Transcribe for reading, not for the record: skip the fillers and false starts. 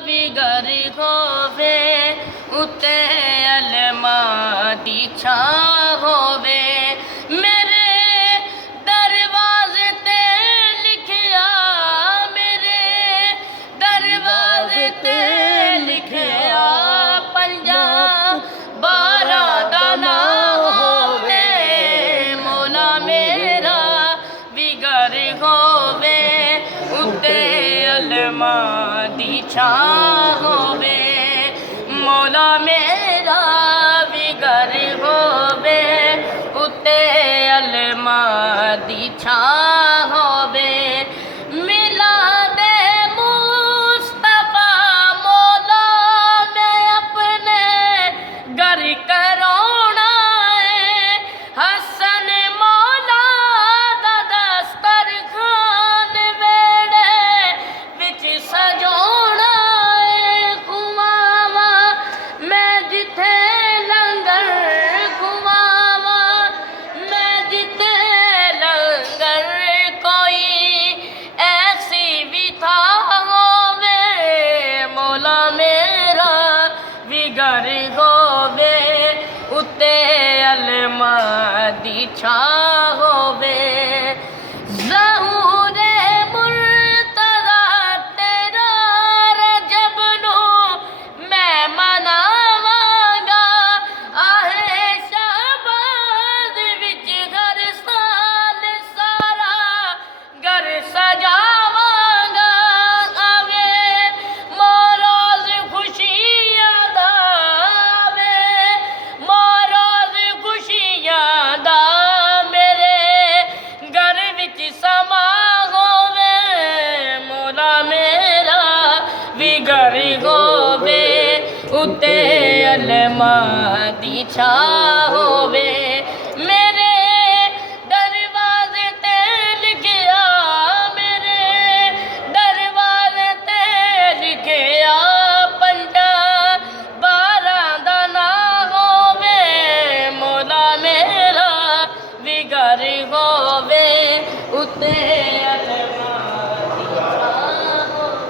vigour होवे उते अलमा दी छां होवे मेरे दरवाजे ते लिखिया मेरे दरवाजे ते लिखिया पंजा बारा दा ना होवे मौला मेरा विगर होवे उते अलमा दी छां होवे मौला मेरा विगर होवे उते अलमा दी छां होवे मिला दे मुस्तफा मौला मैं अपने घर करोना है हसन मौला दा दस्तरखान वेड़े विच सजोना है खुआवा मैं जिथे लंगर खुआवा मैं जिथे लंगर कोई ऐसी भी था होवे मौला मेरा विगर होवे उते अलमा दी छां होवे ज़हूरे मुर्तज़ा तेरा रजब नू मैं मनावांगा आहे शाबाद विच हर साल सारा घर सजावांगा आवे मोरोज़ खुशियां दा आवे मोरोज़ खुशियां दा मेरे घर विच समा होवे मौला मेरा विगर होवे उते अलमा दी छां होवे मेरे दरवाजे ते लिखिया मेरे दरवाजे ते लिखिया पंजा बारा दा ना होवे मौला मेरा विगर होवे उते अलमा दी छां होवे